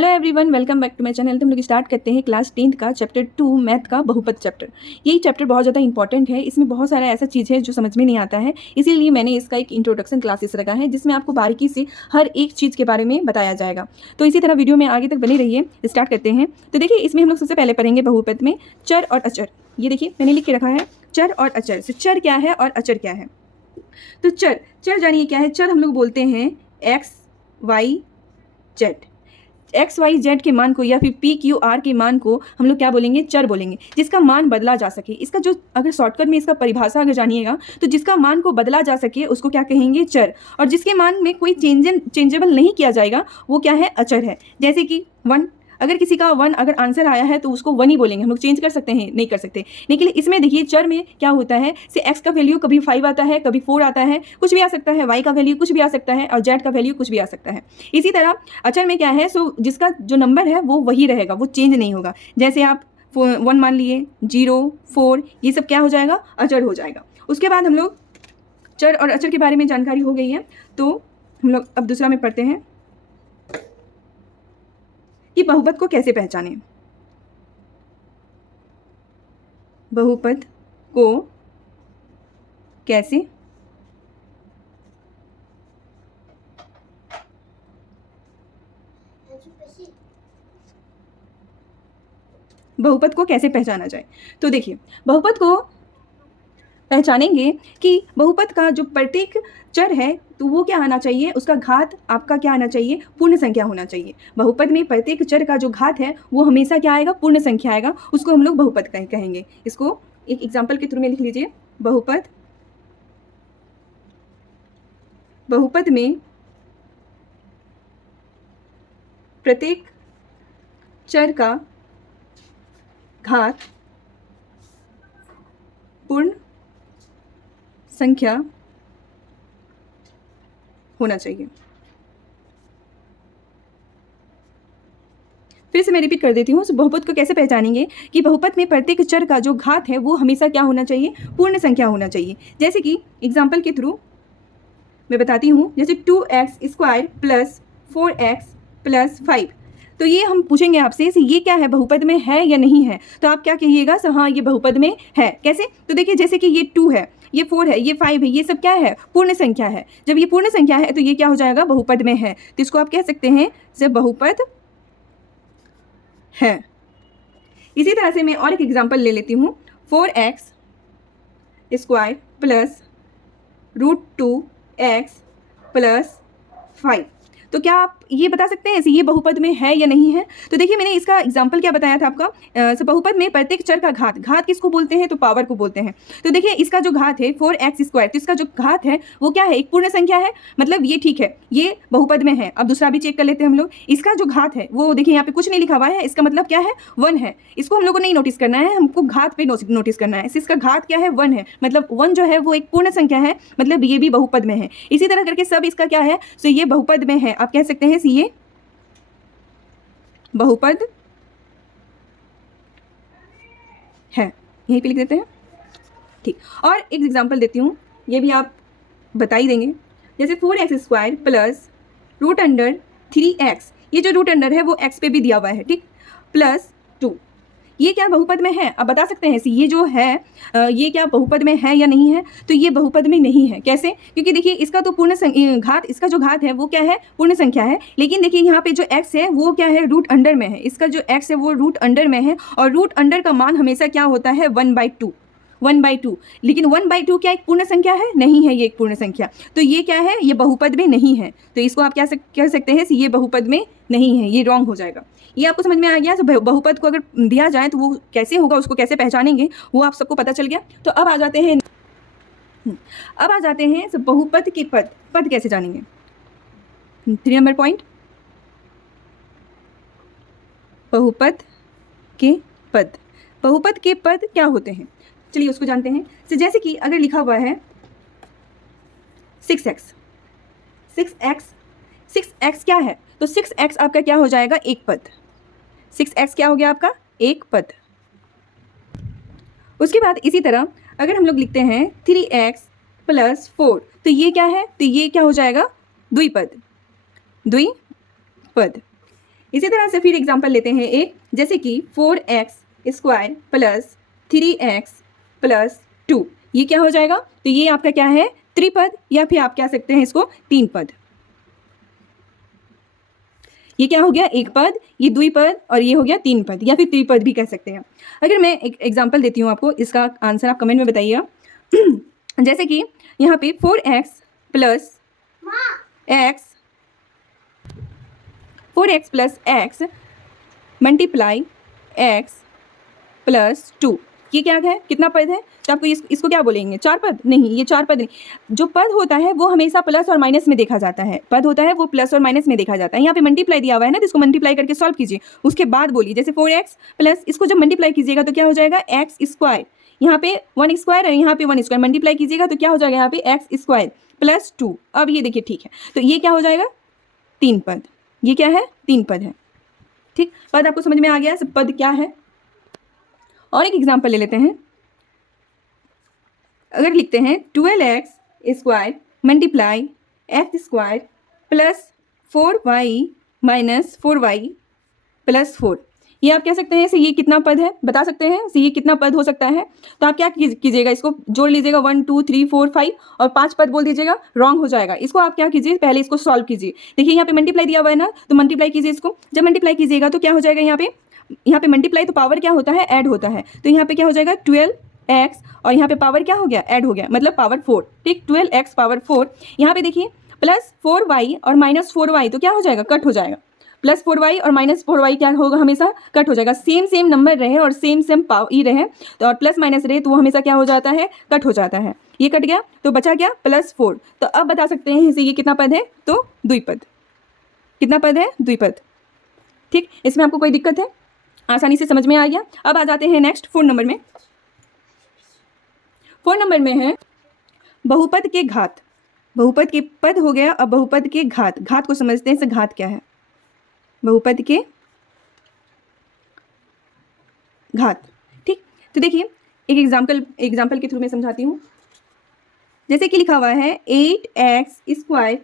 Hello everyone, welcome back to my channel. तो हम लोग स्टार्ट करते हैं क्लास 10th का चैप्टर 2 मैथ का बहुपद चैप्टर। यही चैप्टर बहुत ज़्यादा इंपॉर्टेंट है। इसमें बहुत सारा ऐसा चीज़ है जो समझ में नहीं आता है, इसीलिए मैंने इसका एक इंट्रोडक्शन क्लासेस रखा है जिसमें आपको बारीकी से हर एक चीज़ के बारे में बताया जाएगा। तो इसी तरह वीडियो में आगे तक बने रहिए। स्टार्ट करते हैं। तो देखिए, इसमें हम लोग सबसे पहले पढ़ेंगे बहुपद में चर और अचर। ये देखिए मैंने लिख के रखा है चर और अचर। से चर क्या है और अचर क्या है। तो चर जानिए क्या है। चर हम लोग बोलते हैं X Y Z. X Y Z के मान को या फिर पी क्यू आर के मान को हम लोग क्या बोलेंगे, चर बोलेंगे, जिसका मान बदला जा सके। इसका जो अगर शॉर्टकट में इसका परिभाषा अगर जानिएगा तो जिसका मान को बदला जा सके उसको क्या कहेंगे, चर। और जिसके मान में कोई चेंजेबल नहीं किया जाएगा वो क्या है, अचर है। जैसे कि 1, अगर किसी का 1 अगर आंसर आया है तो उसको 1 ही बोलेंगे, हम लोग चेंज कर सकते हैं, नहीं कर सकते। लेकिन इसमें देखिए चर में क्या होता है, से एक्स का वैल्यू कभी 5 आता है, कभी 4 आता है, कुछ भी आ सकता है, वाई का वैल्यू कुछ भी आ सकता है और जेड का वैल्यू कुछ भी आ सकता है। इसी तरह अचर में क्या है, सो जिसका जो नंबर है वो वही रहेगा, वो चेंज नहीं होगा। जैसे आप 1 मान लिए, 0, 4, ये सब क्या हो जाएगा, अचर हो जाएगा। उसके बाद हम लोग चर और अचर के बारे में जानकारी हो गई है, तो हम लोग अब दूसरा में पढ़ते हैं कि बहुपद को कैसे पहचानें। बहुपद को कैसे पहचाना जाए। तो देखिए, बहुपद को पहचानेंगे कि बहुपद का जो प्रत्येक चर है तो वो क्या आना चाहिए, उसका घात आपका क्या आना चाहिए, पूर्ण संख्या होना चाहिए। बहुपद में प्रत्येक चर का जो घात है वो हमेशा क्या आएगा, पूर्ण संख्या आएगा, उसको हम लोग बहुपद कहेंगे। इसको एक एग्जाम्पल के थ्रू में लिख लीजिए। बहुपद में प्रत्येक चर का घात पूर्ण संख्या होना चाहिए। फिर से मैं रिपीट कर देती हूँ। बहुपद को कैसे पहचानेंगे कि बहुपद में प्रत्येक चर का जो घात है वो हमेशा क्या होना चाहिए, पूर्ण संख्या होना चाहिए। जैसे कि एग्जाम्पल के थ्रू मैं बताती हूँ। जैसे 2x² प्लस 4x प्लस 5, तो ये हम पूछेंगे आपसे ये क्या है, बहुपद में है या नहीं है। तो आप क्या कहिएगा, हाँ ये बहुपद में है। कैसे, तो देखिए जैसे कि ये 2 है, ये 4 है, ये 5 है, ये सब क्या है, पूर्ण संख्या है। जब ये पूर्ण संख्या है तो ये क्या हो जाएगा, बहुपद में है। तो इसको आप कह सकते हैं जब बहुपद है। इसी तरह से मैं और एक एग्जांपल ले लेती हूँ। 4x² प्लस √2x प्लस 5, तो क्या आप ये बता सकते हैं ये बहुपद में है या नहीं है। तो देखिए मैंने इसका एग्जाम्पल क्या बताया था आपका, बहुपद में प्रत्येक चर का घात किसको बोलते हैं, तो पावर को बोलते हैं। तो देखिए इसका जो घात है 4x², तो इसका जो घात है वो क्या है, एक पूर्ण संख्या है, मतलब ये ठीक है, ये बहुपद में है। अब दूसरा भी चेक कर लेते हैं हम लोग। इसका जो घात है वो देखिए यहाँ पे कुछ नहीं लिखा हुआ है, इसका मतलब क्या है, 1 है। इसको हम लोग को नहीं नोटिस करना है, हमको घात पे नोटिस करना है। इसका घात क्या है, 1 है, मतलब 1 जो है वो एक पूर्ण संख्या है, मतलब ये भी बहुपद में है। इसी तरह करके सब इसका क्या है, तो ये बहुपद में है। आप कह सकते हैं ये बहुपद है, यहीं पे लिख देते हैं, ठीक। और एक एग्जांपल देती हूँ, ये भी आप बता ही देंगे। जैसे 4x² प्लस √3x, ये जो रूट अंडर है वो x पे भी दिया हुआ है, ठीक, प्लस 2, ये क्या बहुपद में है। अब बता सकते हैं ये जो है ये क्या बहुपद में है या नहीं है। तो ये बहुपद में नहीं है। कैसे, क्योंकि देखिए इसका तो पूर्ण घात, इसका जो घात है वो क्या है, पूर्ण संख्या है। लेकिन देखिए यहाँ पे जो x है वो क्या है, रूट अंडर में है। इसका जो x है वो रूट अंडर में है, और रूट अंडर का मान हमेशा क्या होता है, 1/2। लेकिन 1/2 क्या एक पूर्ण संख्या है, नहीं है ये एक पूर्ण संख्या। तो ये क्या है, ये बहुपद में नहीं है। तो इसको आप क्या कह सकते हैं, ये बहुपद में नहीं है, ये रॉन्ग हो जाएगा। ये आपको समझ में आ गया। तो बहुपद को अगर दिया जाए तो वो कैसे होगा, उसको कैसे पहचानेंगे, वो आप सबको पता चल गया। तो अब आ जाते हैं बहुपद के पद कैसे जानेंगे। 3 नंबर पॉइंट, बहुपद के पद क्या होते हैं, चलिए उसको जानते हैं। तो जैसे कि अगर लिखा हुआ है 6x क्या है, तो 6x आपका क्या हो जाएगा, एक पद। 6x क्या हो गया आपका, एक पद। उसके बाद इसी तरह अगर हम लोग लिखते हैं 3x प्लस 4, तो ये क्या है, तो ये क्या हो जाएगा, द्विपद। इसी तरह से फिर एग्जाम्पल लेते हैं एक, जैसे कि 4x² प्लस 3x प्लस 2, ये क्या हो जाएगा? तो ये आपका क्या है? त्रिपद, या फिर आप कह सकते हैं इसको तीन पद। ये क्या हो गया? एक पद, ये द्विपद, और ये हो गया तीन पद, या फिर त्रिपद भी कह सकते हैं। अगर मैं एक एग्जाम्पल देती हूँ आपको, इसका आंसर आप कमेंट में बताइएगा। जैसे कि यहाँ पे 4x plus x multiply x plus 2, ये क्या है? कितना पद है? तो आपको इसको क्या बोलेंगे? चार पद? नहीं, ये चार पद नहीं। जो पद होता है वो हमेशा प्लस और माइनस में देखा जाता है। पद होता है वो प्लस और माइनस में देखा जाता है। यहाँ पे मल्टीप्लाई दिया हुआ है ना, तो इसको मल्टीप्लाई करके सॉल्व कीजिए, उसके बाद बोलिए। जैसे 4x प्लस, इसको जब मल्टीप्लाई कीजिएगा तो क्या हो जाएगा? x², यहाँ पे 1² है, यहाँ पे 1², मल्टीप्लाई कीजिएगा तो क्या हो जाएगा? यहाँ पे x² प्लस 2। अब ये देखिए, ठीक है, तो ये क्या हो जाएगा? तीन पद। ये क्या है? तीन पद है। ठीक, पद आपको समझ में आ गया सब पद क्या है? और एक एग्जाम्पल ले लेते हैं। अगर लिखते हैं 12x² multiply x² plus 4y minus 4y plus 4, ये आप कह सकते हैं इसे ये कितना पद है? बता सकते हैं इसे ये कितना पद हो सकता है? तो आप क्या कीजिएगा, इसको जोड़ लीजिएगा, 1 2 3 4 5 और 5 पद बोल दीजिएगा, रॉन्ग हो जाएगा। इसको आप क्या कीजिए, पहले इसको सॉल्व कीजिए। देखिए यहाँ पे मल्टीप्लाई दिया हुआ है ना, तो मल्टीप्लाई कीजिए इसको। जब मल्टीप्लाई कीजिएगा तो क्या हो जाएगा? यहाँ पे मल्टीप्लाई तो पावर क्या होता है? ऐड होता है। तो यहाँ पे क्या हो जाएगा? 12x, और यहाँ पे पावर क्या हो गया? ऐड हो गया, मतलब पावर 4। ठीक, 12x पावर 4। यहाँ पे देखिए प्लस 4y और माइनस 4y, तो क्या हो जाएगा? कट हो जाएगा। प्लस 4y और माइनस 4y क्या होगा? हमेशा कट हो जाएगा। सेम नंबर रहे और सेम पावर रहे, तो और प्लस माइनस रहे तो वो हमेशा क्या हो जाता है? कट हो जाता है। ये कट गया तो बचा क्या? प्लस 4। तो अब बता सकते हैं इसे ये कितना पद है? तो द्विपद। कितना पद है? द्विपद। ठीक, इसमें आपको कोई दिक्कत है? आसानी से समझ में आ गया। अब आ जाते हैं नेक्स्ट 4 नंबर में। 4 नंबर में है बहुपद के घात। बहुपद के पद हो गया, अब बहुपद के घात। घात को समझते हैं, इसे घात क्या है? बहुपद के घात। ठीक, तो देखिए एक एग्जाम्पल के थ्रू मैं समझाती हूँ। जैसे कि लिखा हुआ है 8x²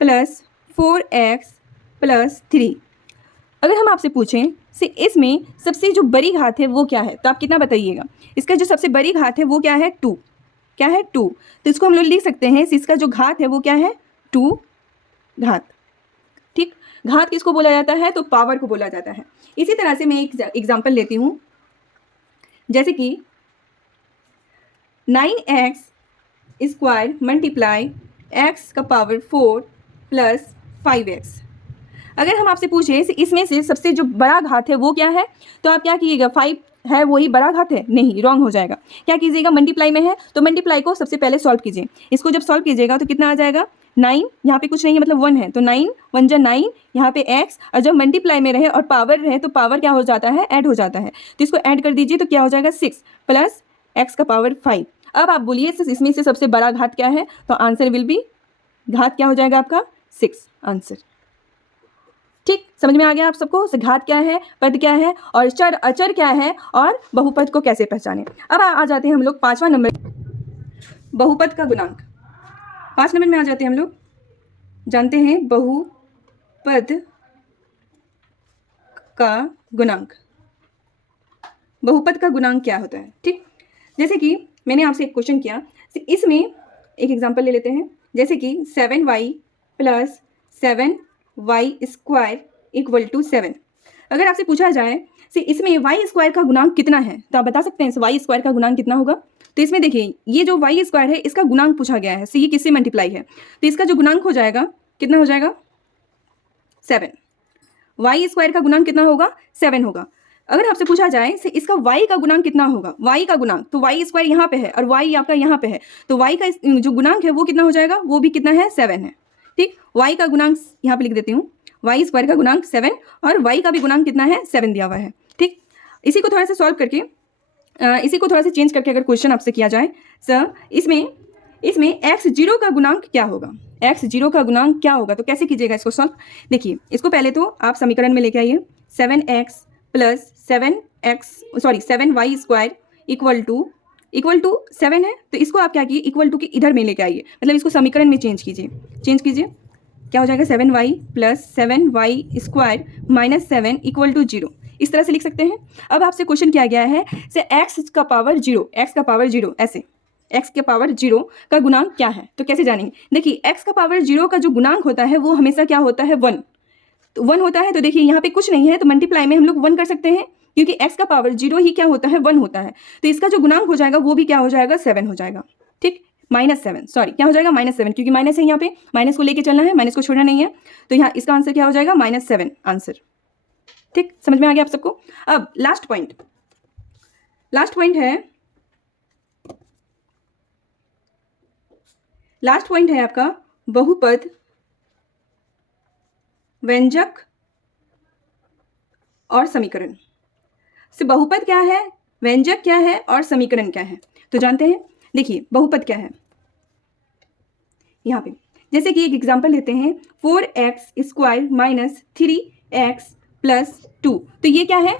प्लस 4x प्लस 3। अगर हम आपसे पूछें से इसमें सबसे जो बड़ी घात है वो क्या है, तो आप कितना बताइएगा? इसका जो सबसे बड़ी घात है वो क्या है? 2। क्या है? 2। तो इसको हम लोग लिख सकते हैं, इसका जो घात है वो क्या है? 2 घात। ठीक, घात किसको बोला जाता है? तो पावर को बोला जाता है। इसी तरह से मैं एक एग्जाम्पल लेती हूँ, जैसे कि 9x² मल्टीप्लाई x का पावर 4 प्लस 5x। अगर हम आपसे पूछे इसमें से सबसे जो बड़ा घात है वो क्या है, तो आप क्या कीजिएगा? 5 है वही बड़ा घात है? नहीं, रॉन्ग हो जाएगा। क्या कीजिएगा? मल्टीप्लाई में है तो मल्टीप्लाई को सबसे पहले सॉल्व कीजिए। इसको जब सॉल्व कीजिएगा तो कितना आ जाएगा? 9, यहाँ पे कुछ नहीं है मतलब 1 है, तो 9 1 जा 9, यहाँ पे x, और जब मल्टीप्लाई में रहे और पावर रहे तो पावर क्या हो जाता है? ऐड हो जाता है। तो इसको ऐड कर दीजिए तो क्या हो जाएगा? 6 प्लस x का पावर 5। अब आप बोलिए इसमें से सबसे बड़ा घात क्या है, तो आंसर विल बी, घात क्या हो जाएगा आपका? 6 आंसर। ठीक, समझ में आ गया आप सबको? घात क्या है, पद क्या है, और चर अचर क्या है, और बहुपद को कैसे पहचाने। अब आ जाते हैं हम लोग 5वां नंबर, बहुपद का गुणांक। 5 नंबर में आ जाते हैं हम लोग, जानते हैं बहुपद का गुणांक। बहुपद का गुणांक क्या होता है? ठीक, जैसे कि मैंने आपसे एक क्वेश्चन किया, इसमें एक एग्जांपल ले लेते हैं, जैसे कि 7y plus 7y² equal to 7। अगर आपसे पूछा जाए से इसमें y² का गुणांक कितना है, तो आप बता सकते हैं y² का गुणांक कितना होगा। तो इसमें देखिए ये जो y² है इसका गुणांक पूछा गया है, ये किससे मल्टीप्लाई है, तो इसका जो गुणांक हो जाएगा कितना हो जाएगा? 7। y² का गुणांक कितना होगा? 7 होगा। अगर आपसे पूछा जाए से इसका y का गुणांक कितना होगा, y का गुणांक, तो y² यहाँ पे है और y आपका यहाँ पे है, तो y का जो गुणांक है वो कितना हो जाएगा? वो भी कितना है? 7 है। ठीक, y का गुणांक यहाँ पे लिख देती हूँ, y² का गुणांक 7 और y का भी गुणांक कितना है? 7 दिया हुआ है। ठीक, इसी को थोड़ा सा सॉल्व करके, इसी को थोड़ा सा चेंज करके अगर क्वेश्चन आपसे किया जाए, सर इसमें x0 का गुणांक क्या होगा? x0 का गुणांक क्या होगा, तो कैसे कीजिएगा इसको सॉल्व? देखिए इसको पहले तो आप समीकरण में लेके आइए, 7x plus 7y² equal to 7 है, तो इसको आप क्या कीजिए? इक्वल टू के इधर में लेके आइए, मतलब इसको समीकरण में चेंज कीजिए। क्या हो जाएगा 7y plus 7y² minus 7 equal to 0। इस तरह से लिख सकते हैं। अब आपसे क्वेश्चन किया गया है से x का पावर 0 ऐसे x के पावर 0 का गुणांक क्या है, तो कैसे जानेंगे। देखिए x का पावर 0 का जो गुणांक होता है वो हमेशा क्या होता है 1, तो 1 होता है। तो देखिए यहाँ पे कुछ नहीं है तो मल्टीप्लाई में हम लोग 1 कर सकते हैं, क्योंकि x का पावर 0 ही क्या होता है 1 होता है। तो इसका जो गुणांक हो जाएगा वो भी क्या हो जाएगा 7 हो जाएगा। ठीक, -7 सॉरी क्या हो जाएगा -7, क्योंकि माइनस है यहाँ पे, माइनस को लेके चलना है, माइनस को छोड़ना नहीं है। तो यहाँ इसका आंसर क्या हो जाएगा -7 आंसर। ठीक, समझ में आ गया आप सबको। अब लास्ट पॉइंट है आपका बहुपद, व्यंजक और समीकरण। से बहुपद क्या है, व्यंजक क्या है और समीकरण क्या है, तो जानते हैं। देखिए बहुपद क्या है, यहाँ पे जैसे कि एक एग्जांपल लेते हैं 4x² माइनस 3x प्लस 2। तो ये क्या है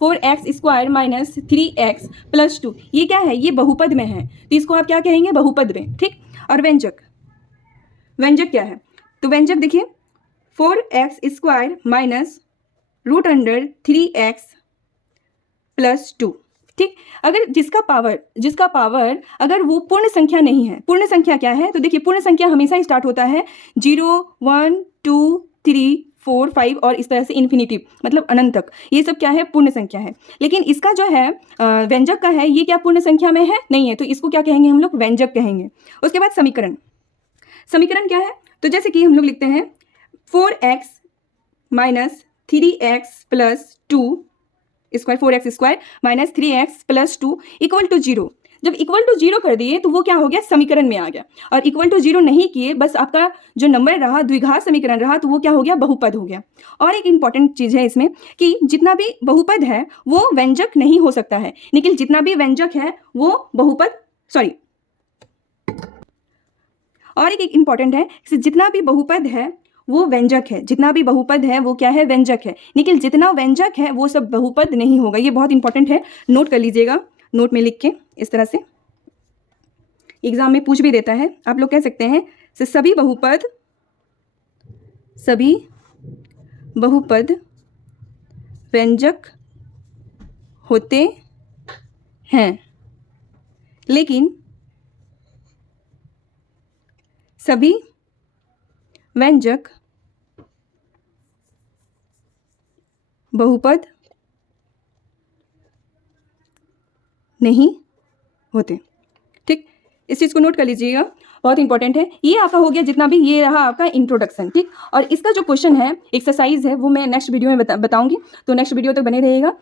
4x² माइनस 3x प्लस 2, ये क्या है, ये बहुपद में है, तो इसको आप क्या कहेंगे बहुपद में। ठीक, और व्यंजक क्या है, तो व्यंजक देखिए 4x² माइनस √3x प्लस 2। ठीक, अगर जिसका पावर अगर वो पूर्ण संख्या नहीं है, पूर्ण संख्या क्या है, तो देखिए पूर्ण संख्या हमेशा स्टार्ट होता है 0 1 2 3 4 5 और इस तरह से इन्फिनिटी मतलब अनंत तक, ये सब क्या है पूर्ण संख्या है। लेकिन इसका जो है व्यंजक का है, ये क्या पूर्ण संख्या में है, नहीं है, तो इसको क्या कहेंगे हम लोग व्यंजक कहेंगे। उसके बाद समीकरण क्या है, तो जैसे कि हम लोग लिखते हैं 4x minus 3x plus 2 square 4x² minus 3x plus 2 equal to 0। जब इक्वल टू 0 कर दिए तो वो क्या हो गया समीकरण में आ गया, और इक्वल टू 0 नहीं किए बस आपका जो नंबर रहा द्विघात समीकरण रहा, तो वो क्या हो गया बहुपद हो गया। और एक इंपॉर्टेंट चीज़ है इसमें कि जितना भी बहुपद है वो व्यंजक नहीं हो सकता है, लेकिन जितना भी व्यंजक है वो बहुपद और एक इंपॉर्टेंट है, जितना भी बहुपद है वो व्यंजक है, जितना भी बहुपद है वो क्या है व्यंजक है, लेकिन जितना व्यंजक है वो सब बहुपद नहीं होगा। ये बहुत इंपॉर्टेंट है, नोट कर लीजिएगा, नोट में लिख के इस तरह से एग्जाम में पूछ भी देता है। आप लोग कह सकते हैं सभी बहुपद व्यंजक होते हैं, लेकिन सभी व्यंजक बहुपद नहीं होते। ठीक, इस चीज़ को नोट कर लीजिएगा, बहुत इंपॉर्टेंट है। ये आपका हो गया जितना भी, ये रहा आपका इंट्रोडक्शन। ठीक, और इसका जो क्वेश्चन है एक्सरसाइज है वो मैं नेक्स्ट वीडियो में बताऊंगी, तो नेक्स्ट वीडियो तक बने रहिएगा।